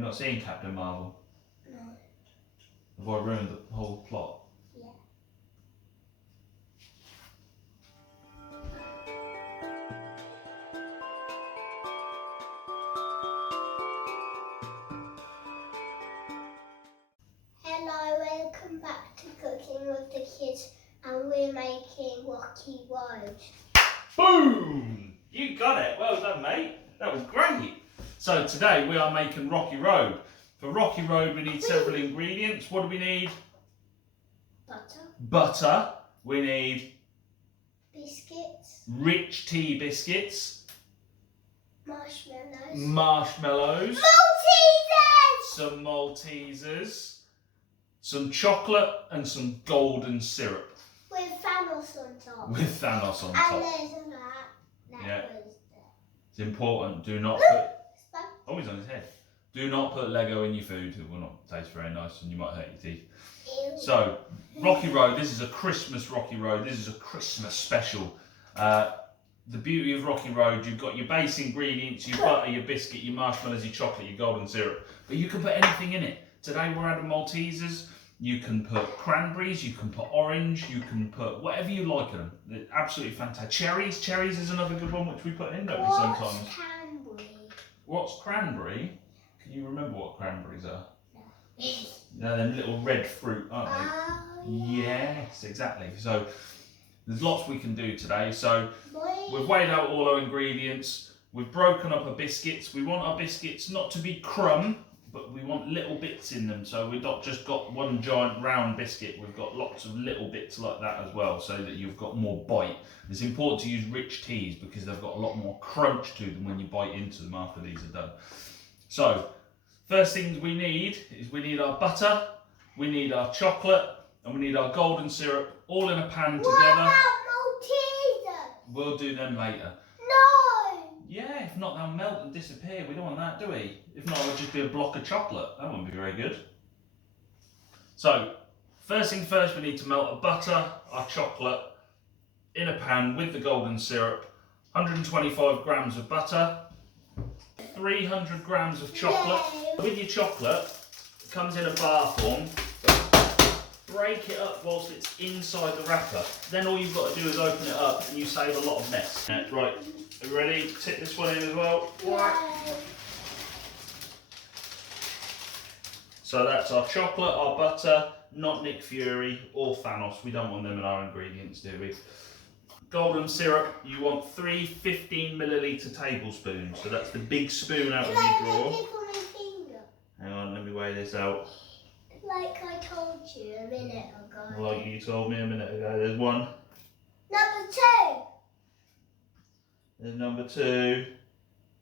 You're not seeing Captain Marvel? No. Have I ruined the whole plot? Yeah. Hello, welcome back to Cooking with the Kids, and we're making Rocky Road. Boom! You got it. Well done, mate. That was great. So today we are making Rocky Road. For Rocky Road we need several ingredients. What do we need? Butter. Butter. We need Biscuits. rich tea biscuits. Marshmallows. Marshmallows. Maltesers! Some Maltesers. Some chocolate and some golden syrup. With Thanos on top. With Thanos on And top. there's a rat. That Yeah. was there. It's important. Do not put... Sponge. Oh, he's on his head. Do not put Lego in your food. It will not taste very nice and you might hurt your teeth. Ew. So, Rocky Road, this is a Christmas Rocky Road. This is a Christmas special. The beauty of Rocky Road, you've got your base ingredients, your butter, your biscuit, your marshmallows, your chocolate, your golden syrup. But you can put anything in it. Today we're adding Maltesers. You can put cranberries, you can put orange, you can put whatever you like in them. They're absolutely fantastic. Cherries. Cherries is another good one which we put in, don't we, sometimes? What's cranberry? What's cranberry? Can you remember what cranberries are? No. They're them little red fruit, aren't they? Oh, Yes, exactly. So there's lots we can do today. So Boy. we've weighed out all our ingredients. We've broken up our biscuits. We want our biscuits not to be crumb, but we want little bits in them. So we've not just got one giant round biscuit. We've got lots of little bits like that as well, so that you've got more bite. It's important to use rich teas because they've got a lot more crunch to them when you bite into them after these are done. So first things we need is we need our butter, we need our chocolate, and we need our golden syrup all in a pan What together. about Maltesers? We'll do them later. No. Yeah, if not they'll melt and disappear. We don't want that, do we? If not, it'll just be a block of chocolate. That wouldn't be very good. So, first thing first, we need to melt our butter, our chocolate in a pan with the golden syrup. 125 grams of butter, 300 grams of chocolate. Yay. With your chocolate, it comes in a bar form. Break it up whilst it's inside the wrapper. Then all you've got to do is open it up and you save a lot of mess. Right, are you ready? Tip this one in as well. Yay. So that's our chocolate, our butter, not Nick Fury or Thanos. We don't want them in our ingredients, do we? Golden syrup, you want 3 15ml tablespoons. So that's the big spoon out of your Like I drawer. dip on my finger. Hang on, let me weigh this out. Like I told you a minute ago. Like you told me a minute ago. There's one. Number 2. There's number 2.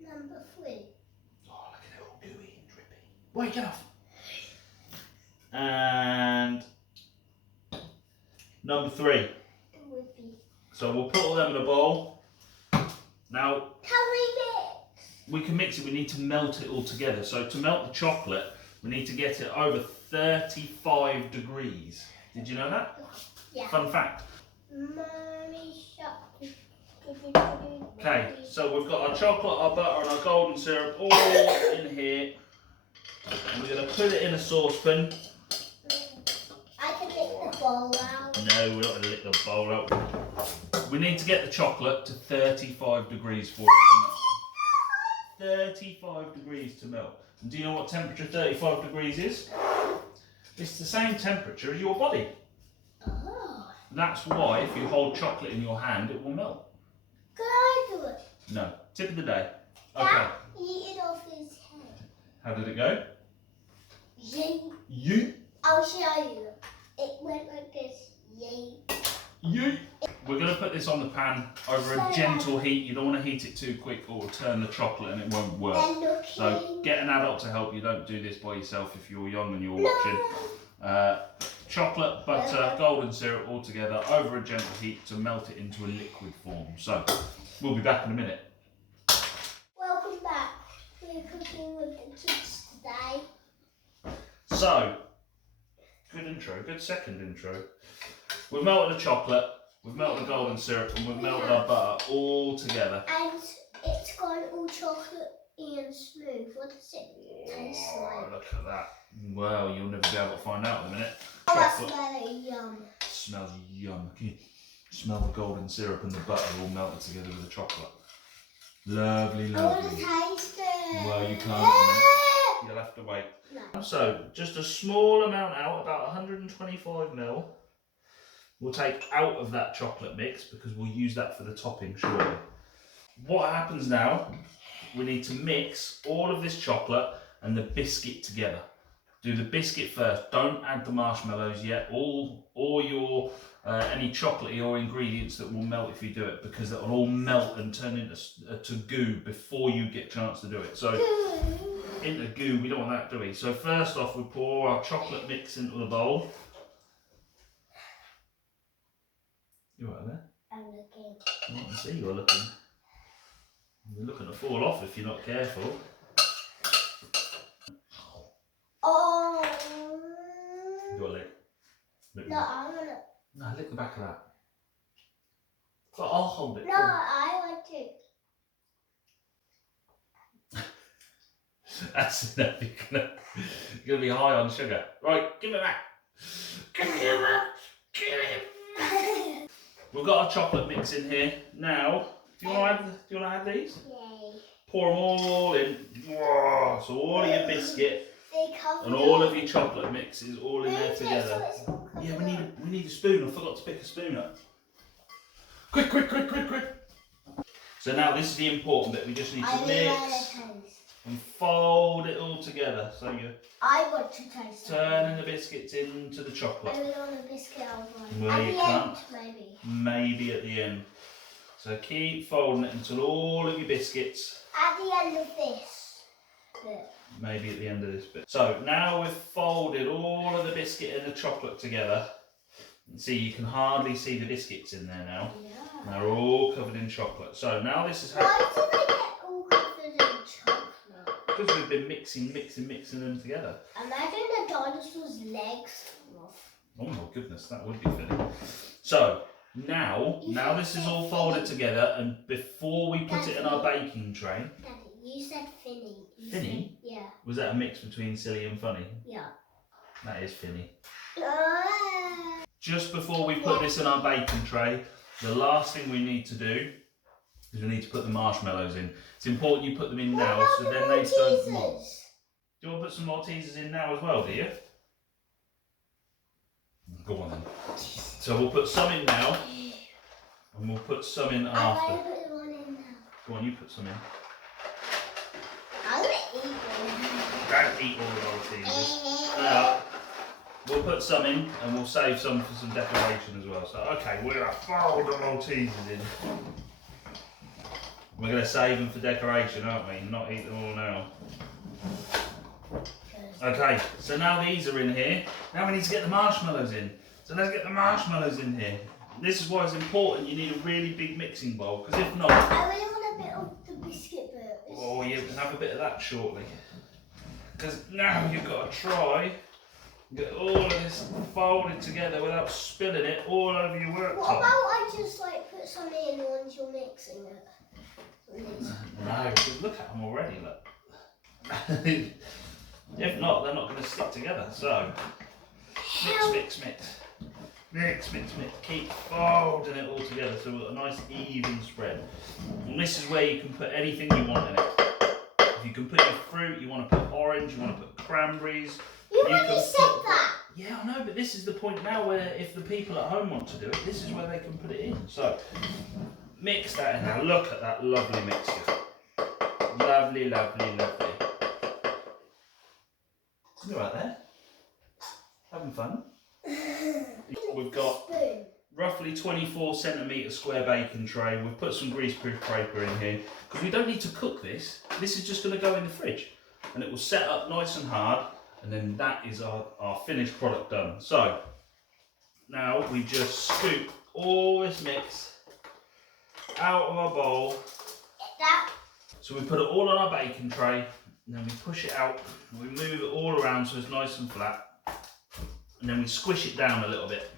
Number 3. Oh, look at it all gooey and drippy. Wait, get off. And number 3. It would be. So we'll put all them in a bowl. Now, Can we mix? we can mix it. We need to melt it all together. So to melt the chocolate, we need to get it over 35 degrees. Did you know that? Yeah. Fun fact. Mommy shut. Okay, so we've got our chocolate, our butter and our golden syrup all in here. And we're going to put it in a saucepan. I can lick the bowl out. No, we're not going to lick the bowl out. We need to get the chocolate to 35 degrees for it to melt. 35 degrees to melt. And do you know what temperature 35 degrees is? It's the same temperature as your body. Oh. That's why if you hold chocolate in your hand, it will melt. Can I do it? No. Tip of the day. Okay. Dad, eat it off his head. How did it go? Yay. You. I'll show you. It went like this. Yay. You. We're going to put this on the pan over a gentle heat. You don't want to heat it too quick or it'll turn the chocolate and it won't work. They're looking. So get an adult to help you. Don't do this by yourself if you're young and you're watching. Chocolate, butter, golden syrup all together over a gentle heat to melt it into a liquid form. So we'll be back in a minute. Welcome back. We're cooking with the kids today. So, good intro, good second intro. We've melted the chocolate, we've melted the golden syrup and we've melted our butter all together. And it's gone all chocolate and smooth. What does it taste like? Look at that. Well, you'll never be able to find out in a minute. Oh, I Chocolate. smell it, yum. Smells yum. Can you smell the golden syrup and the butter all melted together with the chocolate? Lovely, I want to lovely. taste it. Well, you can't. You'll have to wait. No. So, just a small amount out, about 125 ml. We'll take out of that chocolate mix because we'll use that for the topping shortly. What happens now, we need to mix all of this chocolate and the biscuit together. Do the biscuit first, don't add the marshmallows yet. All your any chocolatey or ingredients that will melt if you do it, because it'll all melt and turn into goo before you get a chance to do it. So into goo, we don't want that, do we? So first off, we pour our chocolate mix into the bowl. You right there? I'm looking. I can see you're looking. You're looking to fall off if you're not careful. Oh. Your leg. Lick No, I want to. No, lick the back of that. But I'll hold it. No, I want to. That's enough. You're gonna be high on sugar. Right, give it back. Give it back. Give it back. We've got our chocolate mix in here. Now, do you want to add these? Yay. Pour them all in. Whoa, so all of your biscuit and all of your chocolate mix is all in there together. Yeah, we need a spoon. I forgot to pick a spoon up. Quick, quick, quick, quick, quick. So now this is the important bit. We just need to mix and fold it all together. So you're I want to taste it. turning the biscuits into the I chocolate. don't want a biscuit over. Well, At you the can't. end, maybe. Maybe at the end. So keep folding it until all of your biscuits. At the end of this bit. Maybe at the end of this bit. So now we've folded all of the biscuit and the chocolate together. See, you can hardly see the biscuits in there now. Yeah. They're all covered in chocolate. So now this is how... Why do they get all covered in chocolate? Because we've been mixing them together. Imagine the dinosaur's legs fall off. Oh my goodness, that would be funny. So now this is all folded together, and before we put it in our baking tray... Daddy, you said Finny. Finny? Yeah. Was that a mix between silly and funny? Yeah. That is Finny. Ah. Just before we put this in our baking tray, the last thing we need to do is we need to put the marshmallows in. It's important you put them in now, so then they don't melt. Do you want to put some Maltesers in now as well, do you? Go on then. So we'll put some in now, and we'll put some in I'm after. going to put one in now. Go on, you put some in. I'm going to eat one. Don't eat all the Maltesers. We'll put some in, and we'll save some for some decoration as well. So, okay, we're going to fold the Maltesers in. We're going to save them for decoration, aren't we? Not eat them all now. Okay, so now these are in here. Now we need to get the marshmallows in. So let's get the marshmallows in here. This is why it's important you need a really big mixing bowl, because if not... I really want a bit of the biscuit bit. Oh, you can have a bit of that shortly. Because now you've got to try and get all of this folded together without spilling it all over your worktop. What about I just like put some in once you're mixing it? No, because look at them already, look. If not, they're not going to stick together. So, mix. Keep folding it all together so we've got a nice even spread. And this is where you can put anything you want in it. If you can put your fruit, you want to put orange, you want to put cranberries. You already said that. Yeah, I know, but this is the point now where if the people at home want to do it, this is where they can put it in. So, mix that in. Now look at that lovely mixture. Lovely, lovely, lovely. You right there? Having fun? We've got roughly 24 centimetre square baking tray. We've put some greaseproof paper in here because we don't need to cook this. This is just going to go in the fridge and it will set up nice and hard, and then that is our finished product done. So now we just scoop all this mix out of our bowl. So we put it all on our baking tray, and then we push it out, and we move it all around so it's nice and flat, and then we squish it down a little bit.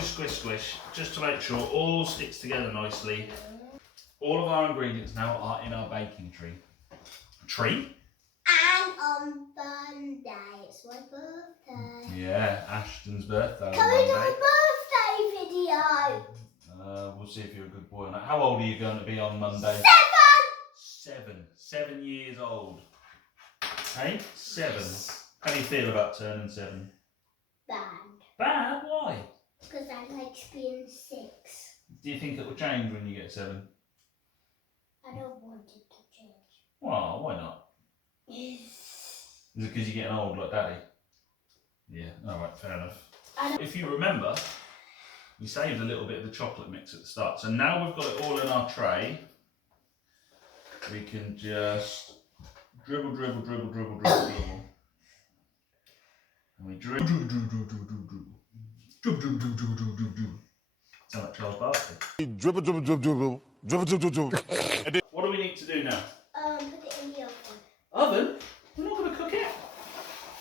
Squish, just to make sure it all sticks together nicely. All of our ingredients now are in our baking tray. And on Monday, it's my birthday. Yeah, Ashton's birthday on Can we do a Monday. birthday video? We'll see if you're a good boy or not. How old are you going to be on Monday? 7. 7 years old. Hey? 7. How do you feel about turning 7? Bad. Bad? Why? Because I like being 6. Do you think it will change when you get 7? I don't want it to change. Well, why not? Is it because you're getting old like Daddy? Yeah, alright, fair enough. If you remember, we saved a little bit of the chocolate mix at the start. So now we've got it all in our tray, we can just dribble. And we dribble. Sound like Charles Barkley. Dribble. What do we need to do now? Put it in the oven. Oven? We're not going to cook it.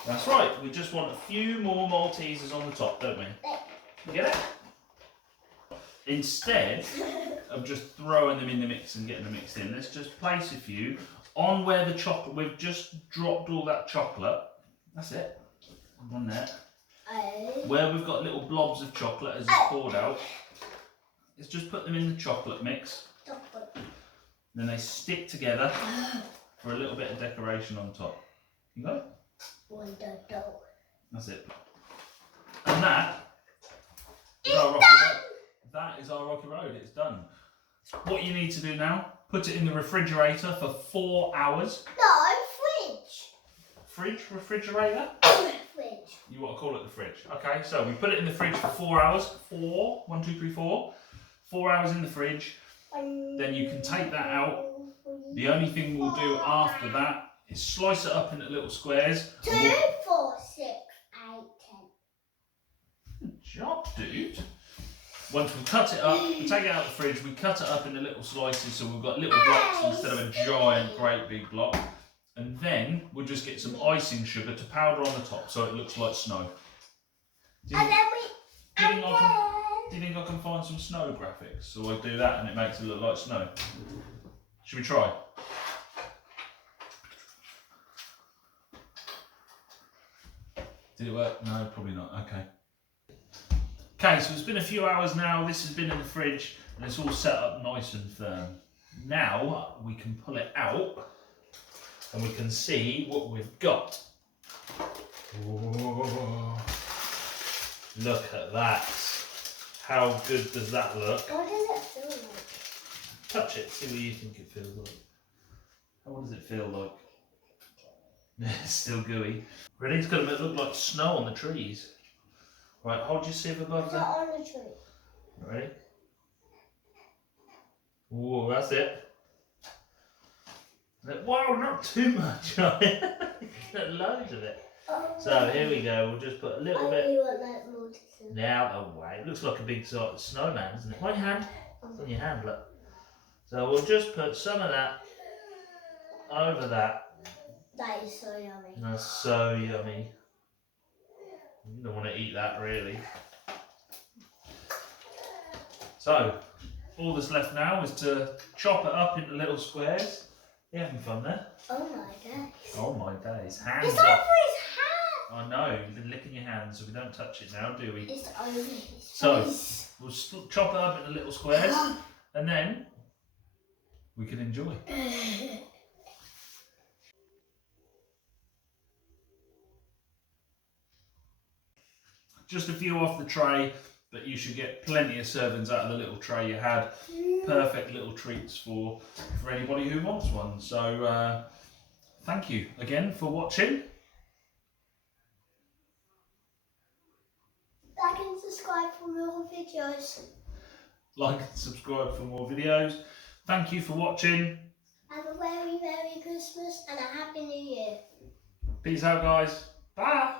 That's right, we just want a few more Maltesers on the top, don't we? You get it? Instead of just throwing them in the mix and getting them mixed in, let's just place a few on where the chocolate, we've just dropped all that chocolate. That's it. On there. Where we've got little blobs of chocolate as it's poured out, let's just put them in the chocolate mix. Then they stick together for a little bit of decoration on top. You got it? That's it. And that is our rocky road. That is our rocky road. It's done. What you need to do now, put it in the refrigerator for 4 hours. No, Fridge? Refrigerator? fridge. You want to call it the fridge. Okay, so we put it in the fridge for 4 hours. 4, 1, 2, 3, 4. 4 hours in the fridge. Then you can take that out. The only thing we'll do after that is slice it up into little squares. 2, 4, 6, 8, 10. Good job, dude. Once we cut it up, we take it out of the fridge, we cut it up into little slices so we've got little blocks instead of a giant, great big block. And then we'll just get some icing sugar to powder on the top so it looks like snow. Do you think I can find some snow graphics? So I do that and it makes it look like snow. Should we try? Did it work? No, probably not. Okay. Okay, so it's been a few hours now. This has been in the fridge and it's all set up nice and firm. Now we can pull it out and we can see what we've got. Whoa. Look at that. How good does that look? What does it feel like? Touch it, see what you think it feels like. What does it feel like? It's still gooey. Ready? It's going to look like snow on the trees. Right, hold your sieve above It's that. not on the tree. Ready? Whoa, that's it. Wow, not too much on it. Loads of it. So here we go. We'll just put a little bit. Now away. It looks like a big sort of snowman, doesn't it? My hand. It's on your hand, look. So we'll just put some of that over that. That is so yummy. That's so yummy. You don't want to eat that really. So, all that's left now is to chop it up into little squares. You having fun there? Oh my days. Oh my days. Hands It's over off. his hand. I know, you've been licking your hands so we don't touch it now, do we? It's over his So, face. we'll chop it up into little squares and then we can enjoy. Just a few off the tray, but you should get plenty of servings out of the little tray you had. Perfect little treats for anybody who wants one. So thank you again for watching. Like and subscribe for more videos. Like and subscribe for more videos. Thank you for watching. Have a very Merry Christmas and a Happy New Year. Peace out, guys. Bye.